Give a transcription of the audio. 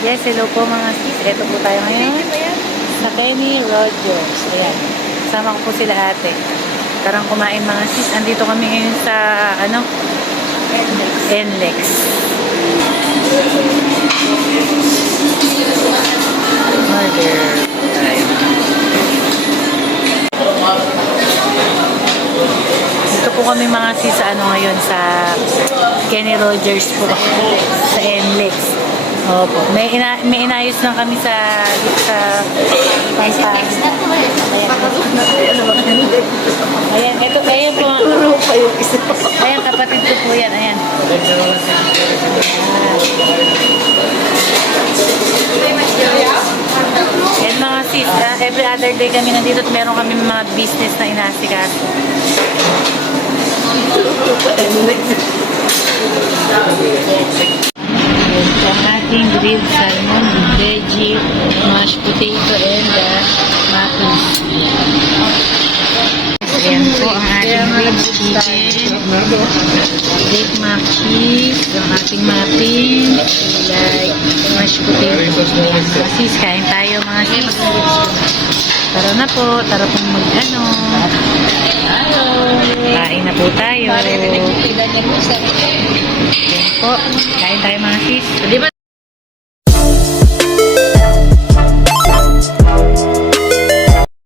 Yes, hello po mga sis. Ito po tayo ngayon sa Kenny Rogers. Ayan. Kasama ko po sila ate. Tarang kumain mga sis. Andito kami ngayon sa, NLEX. Order. Tayo. Dito po kami mga sis sa ngayon sa Kenny Rogers po. Sa NLEX. Opo. May inayos lang kami sa pampang. Ayan, ito kayo po. Ayan, kapatid ko po yan. Ayan. Ayan mga sis, every other day kami nandito at meron kami mga business na inasikat. Ang ating grilled salmon with veggie, mashed potato, and matos. Ayan po ang ating grilled chicken, baked mac cheese, ang ating muffins, like mashed potato. Sis, kain tayo mga sis. Tara na po, tara pong mag-ano. Kain na po tayo. Ayan po, kain tayo mga sis. Di ba